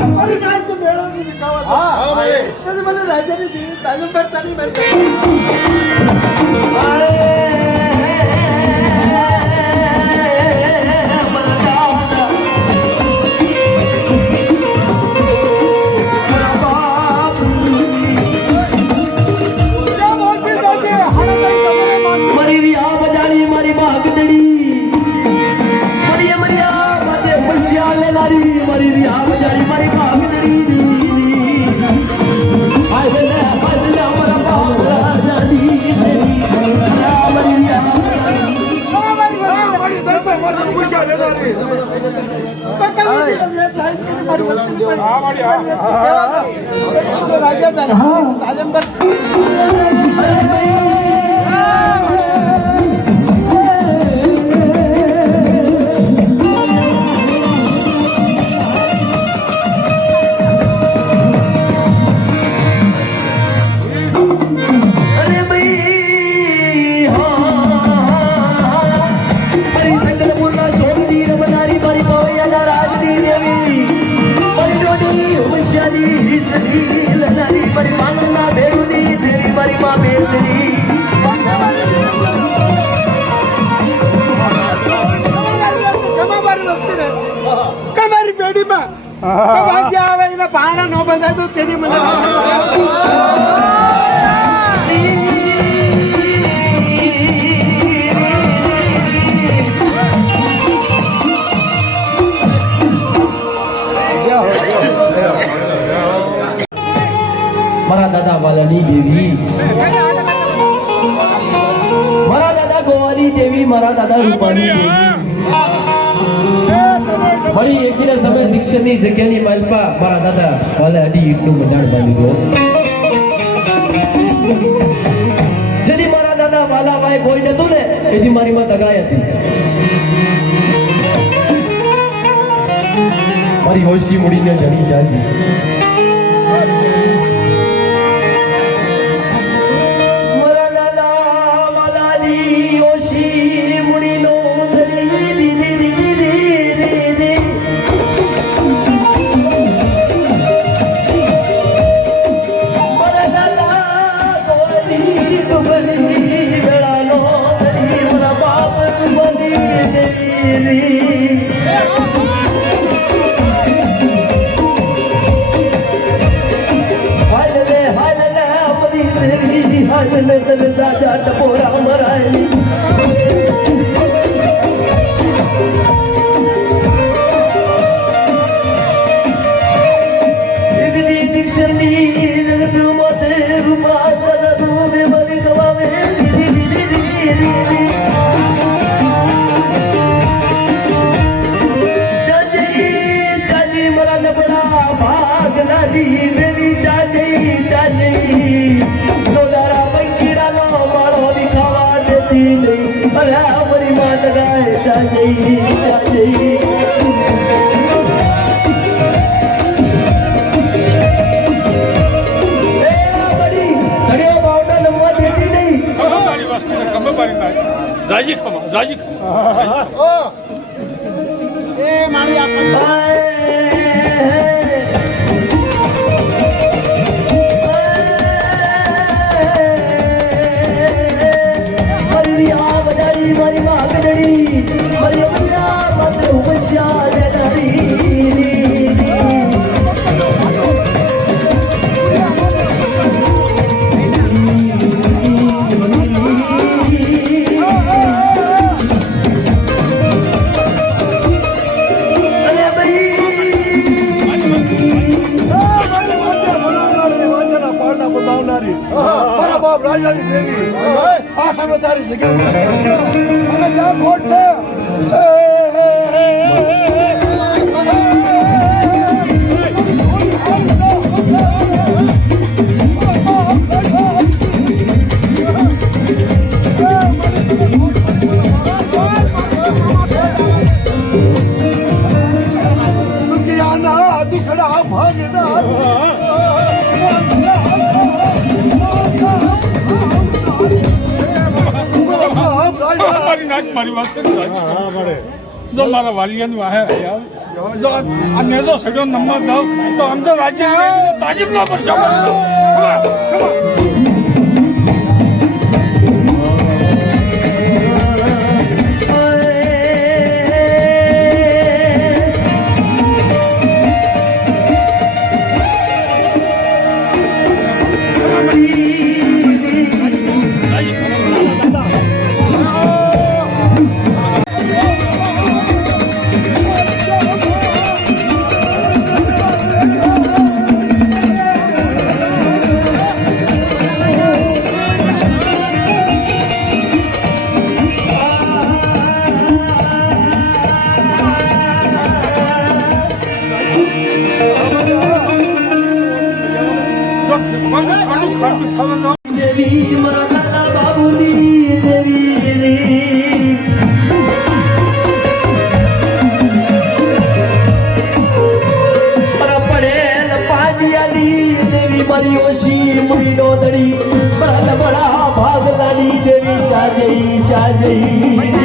अरे काय तू मेळा नाही गावात हा भाई तरी मला राजाने दिली ताजंबर तरी मिळते राजा ताजंबर पाना नो बंदा तो तेरी मन मारा दादा वालानी देवी मारा दादा गोवाली देवी मारा दादा रूपानी देवी वળી એકીના સમય દીક્ષાની જગ્યાની માલપા મારા દાદા વાલે અડી ઈટનું મંડાણ બાંધી ગયો જેથી મારા દાદા વાલા ભાઈ કોઈ નતું ને એથી મારી માં દગાઈ હતી મારી હોશી મુડીને જડી જાજી મારા દાદા વાલાની હોશી મુડીનો जाजी खमा जाजी ओ ए मारी आपण मारी मागड़ी मारी अपना मत उपजा जड़ी बाप राजानी देवी आशा में तारी जगह मैंने जा वोट से दुखड़ा भागना મારી વાત કરી હા મારે જો મારા વાલિયાની વાહે યાર જો આ નેજો સડ્યો નંબર દઉં તો આમ તો રાજ્ય તાજીમ ના પર દેવી મારા દાદા બાબુની દેવી રે મારા પડેલ પાડિયાની દેવી મારી ઓછી મુડીનો દડી મારા બડા ભાગલાની દેવી ચાજઈ ચાજઈ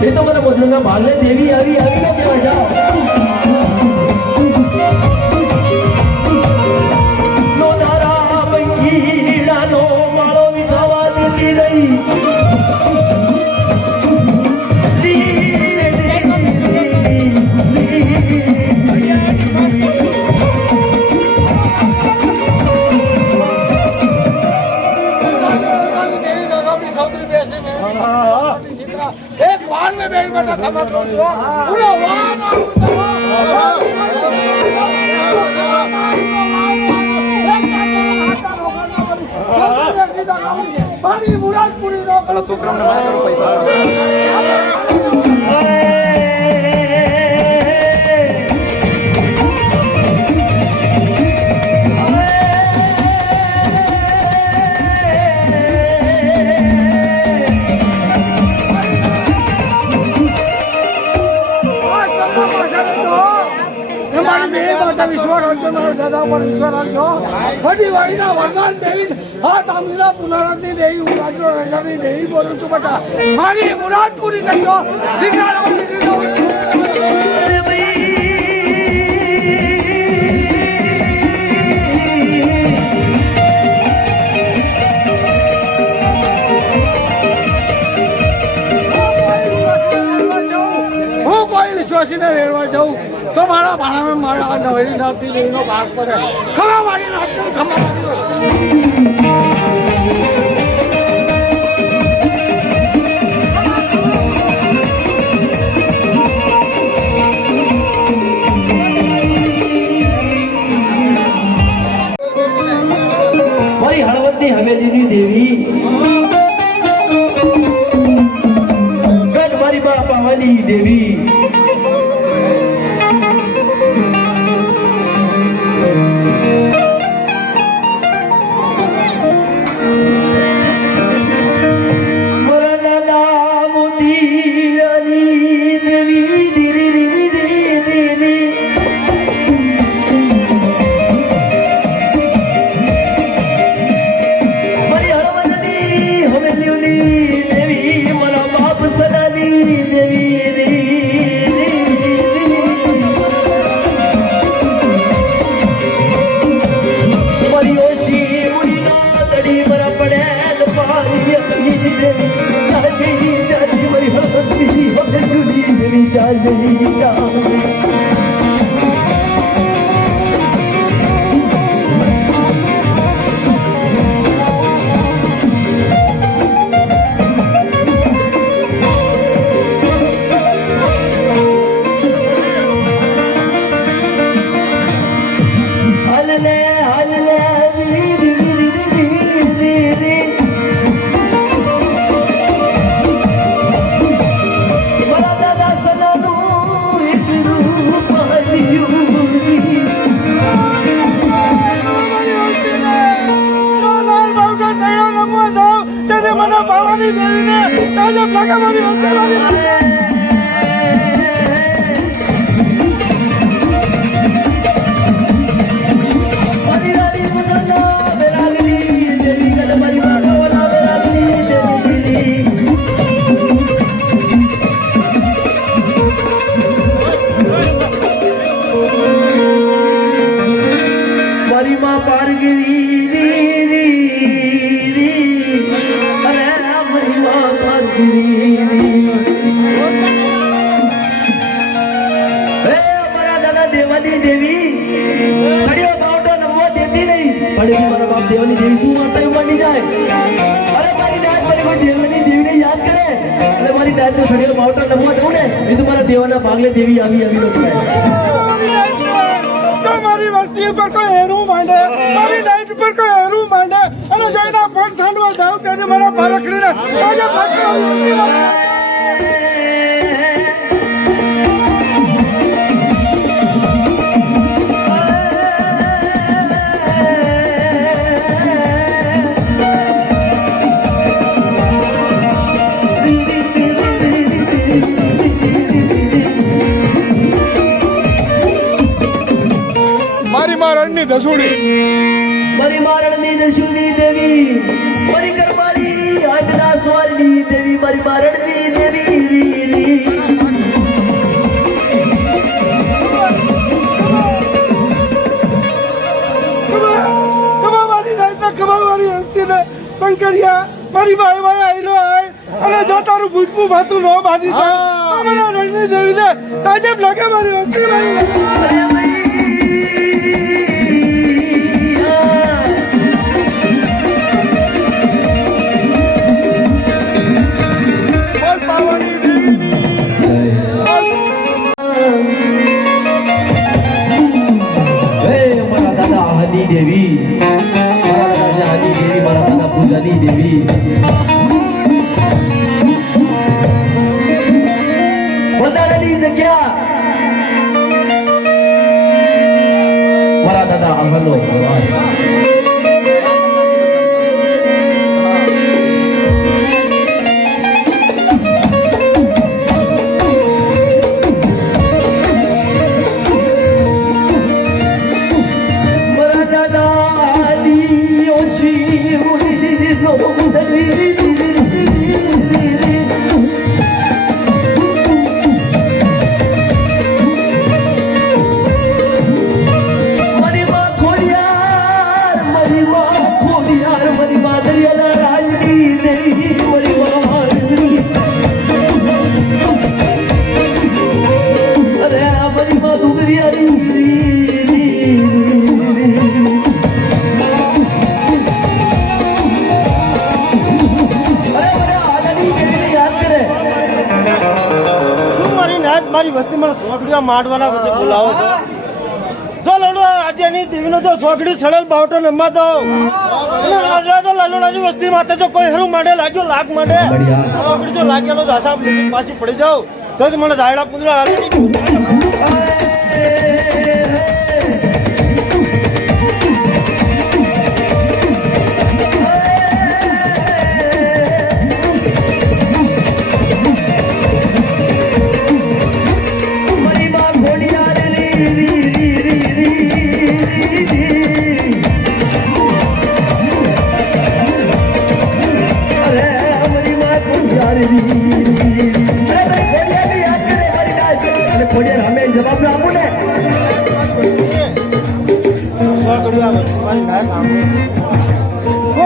એ તો મને બદલુના ભાલે દેવી આવી આવી ને કહેવાય જાઓ નો ધારા બંકી નીડાનો માળો વિખાવા દીધી एक वाहन में बैठ बैठा समझ लो पूरा वाहन पानी मुराद पूरी रो छोकरा ने मारे करो पैसा વિશ્વાસ રાખજો મારા દાદા પર વિશ્વાસ રાખજો બધી વાડીના વરદાન દેવી હા તામલીના પુનરાવર્તની દેવી હું રાજ્ય રજાની દેવી બોલું છું બેટા મારી મુરાદ પૂરી કરજો દીકરાનો હું કોઈ વિશ્વાસીને વેરવા જાઉં તો મારા ભાણામાં મારા નવેરી નાખતી દેવીનો ભાગ પડે ખરા મારી નાખતી ખમા મારી હળવદની હવેલીની દેવી મારી બા પાવાની દેવી દેવી મારા બાપ સદાની દેવી મહિમા પારગીરી અરે મહિમા પારગીરી અમારા દાદા દેવાની દેવી સડિયો બાવટો નમવા દેતી નહીં પણ મારા બાપ દેવાની દેવી શું વાર્તા બની જાય અરે મારી નાત મારી કોઈ દેવાની દેવીને યાદ કરે અરે મારી નાત તો સડિયો બાવટો નમવા દઉં ને એ તો મારા દેવાના ભાગલે દેવી આવી નો થાય મારી વસ્તી પર કોઈ હેરું માંડે મારી નાઈટ પર કોઈ હેરું માંડે અને જોઈને ફોન સાંડવા જાવ ત્યારે મારા પારખડીને આજે મારી મારણની દશુની દેવી મારી કરમાળી આજના સ્વરની દેવી મારી મારણની દેવી મારી હસ્તીને શંકરિયા મારી ભાઈ ભાઈ આઈલો આય અને જો તારું ભૂતનું ભાતું ન બાંધી થાય અમારા રણની દેવીને તાજબ લાગે મારી હસ્તી ભાઈ દેવી મારા દાદા જાની દેવી મારા દાદા પૂજાની દેવી વધારેની જગ્યા મારા દાદા આંગણનો ભગવાન મારી વસ્તીમાં સોગડીઓ માંડવાના વચ્ચે બોલાવો છો તો લડો આજે એની દેવીનો જો સોગડી સડેલ બાવટો નમવા દો આજે તો લલોડાની વસ્તી માથે જો કોઈ હરું માંડે લાગ્યો લાગ માંડે સોગડી જો લાગેલો જ આસામ લીધી પાછી પડી જાવ તો મને જાયડા પુંજરા હાલી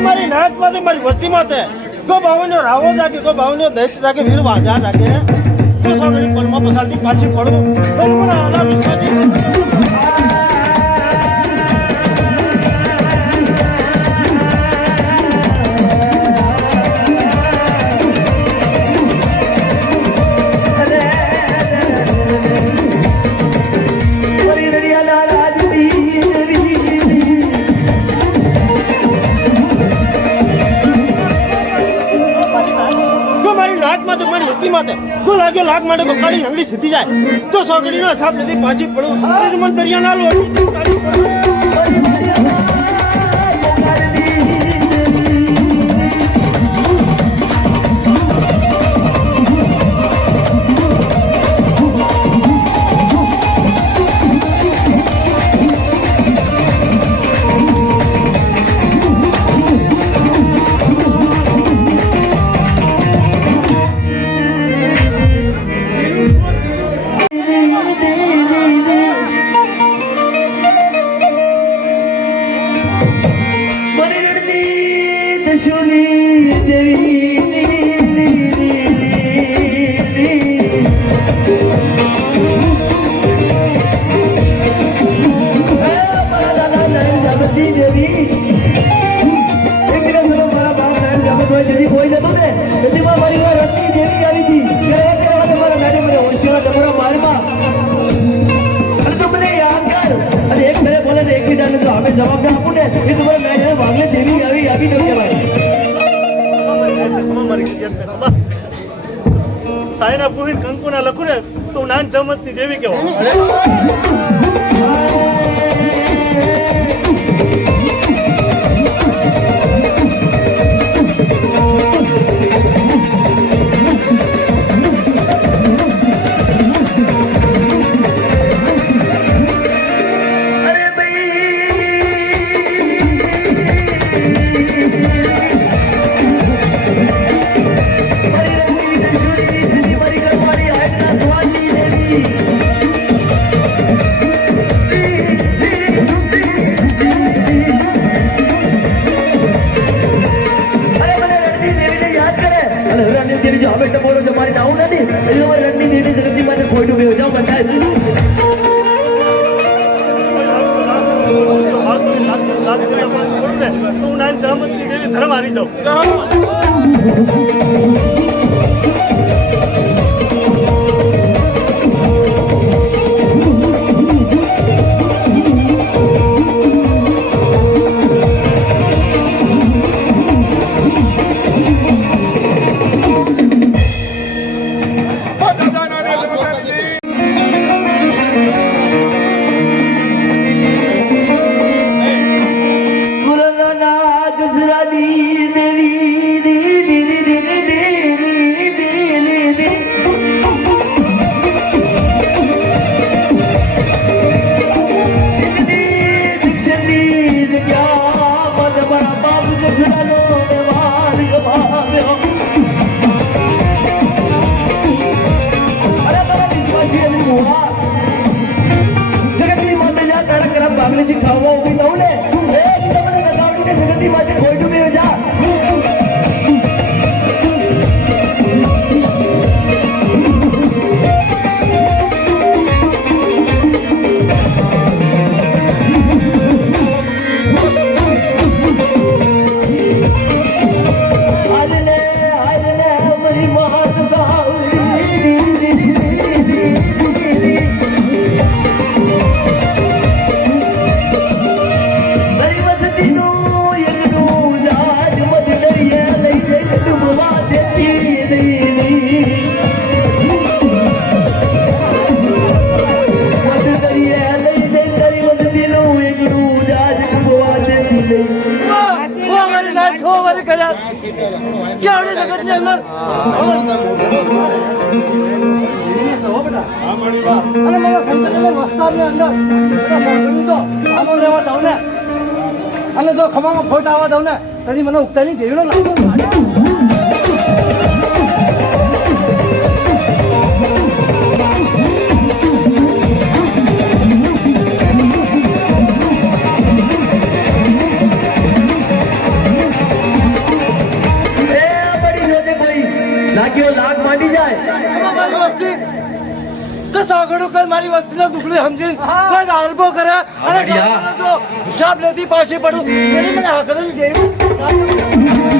મારી નાત માંથી મારી વસ્તી માથે કો બાવનો રાવો જાગે કો બાવનો દેશ જાગે વીર વાજા જાગે તો સોગડી પલમાં પસારથી પાછી પડો તો મને આલા વિશ્વાસી લાગ્યો લાગ માટે કોકાડી અંગડી સીધી જાય તો સોગડીનો છાપ નથી પાછી પડું મન દરિયા ના લો બોલે ને એકબીજાને જો અમે જવાબ ના આપું ને એ તો મને મેં વાગલે દેવી આવી ન કહેવાય. સાયના પુહીન કંકુના લખું ને તો નાન ચમતની દેવી કેવો. તું નાન ચમતની દેવી ધર્મ હારી જાઉં. અને જો ખમામાં ખોટ આવવા દઉં ને તરી મને ઉગતાની દેવીનો લાભ મારી વસ્તીનો દુખડી સમજી કોઈ આરોપો કરે અને હિસાબ લેતી પાછી પડું એની મને હક નથી દેવી.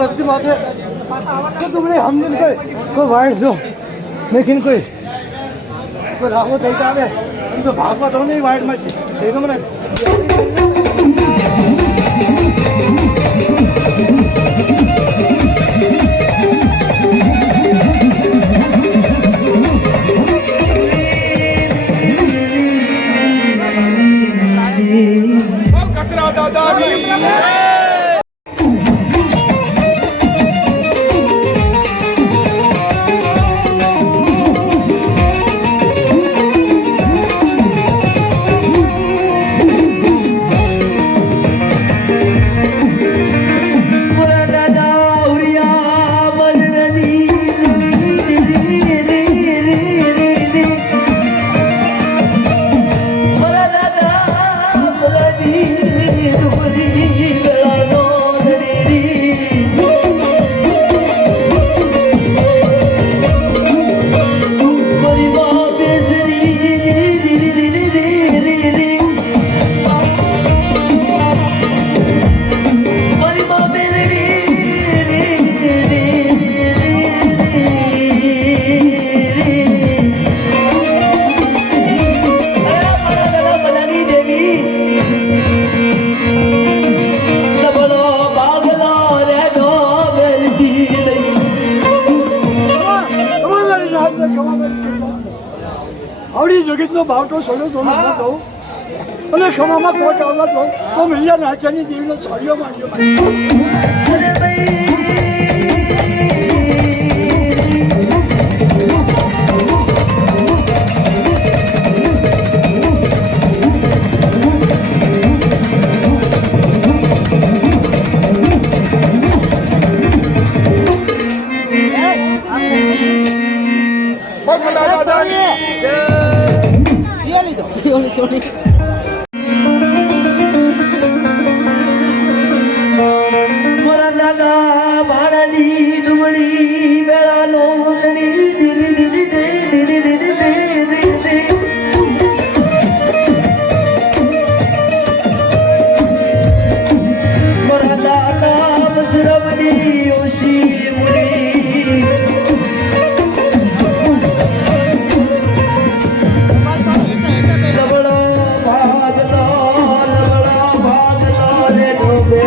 વસ્તી માથે તમને સમજીને કોઈ વાઈટ જો લેકિન કોઈ રાહો થઈ આવે તો ભાગવા તો નહીં વાઈટમાં છે એનો મને કચરા દાદા આવડી જગતનો ભાવતો છોડ્યો તો મને કહું અને ક્ષમામાં કોટ આવલા તો મિલ્યા નાચાની દેવીનો છોડ્યો માંગ્યો મારા દાદા ભાણાની ડુંગળી બેળાનો ઉલડી દીદી દીદી દીદી દીદી દીદી મારા દાદા બસરમની ઓશી મુડી લબડો ભાગતો રે ડોબે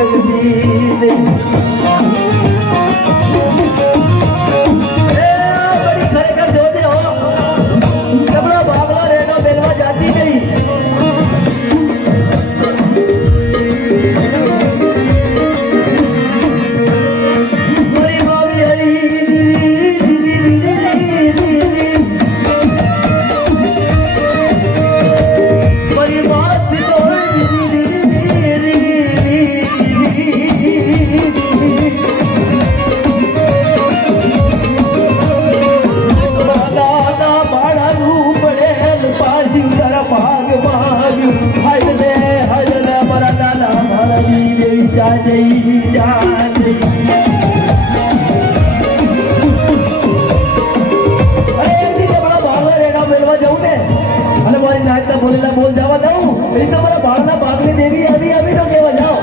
બોલ જવા દઉં એ તો મારા બાળના ભાગની દેવી આવી આવી તો કેવા જાઓ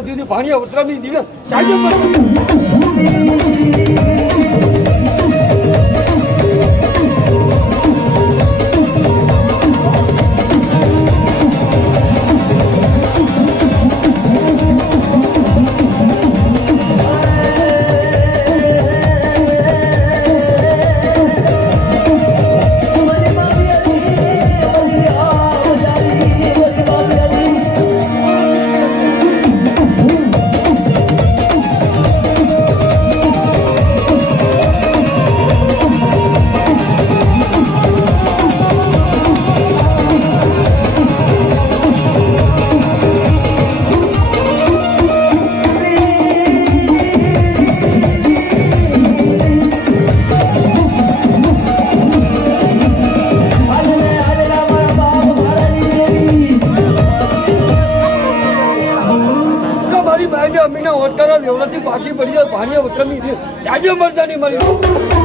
દીદી ભાણિયા વસ્ત્રામની દીવે અમીના ઓટકારા લેવડાથી પાછી પડી જાય ભાણિયા વસ્ત્રામની આજે મરજાની મરી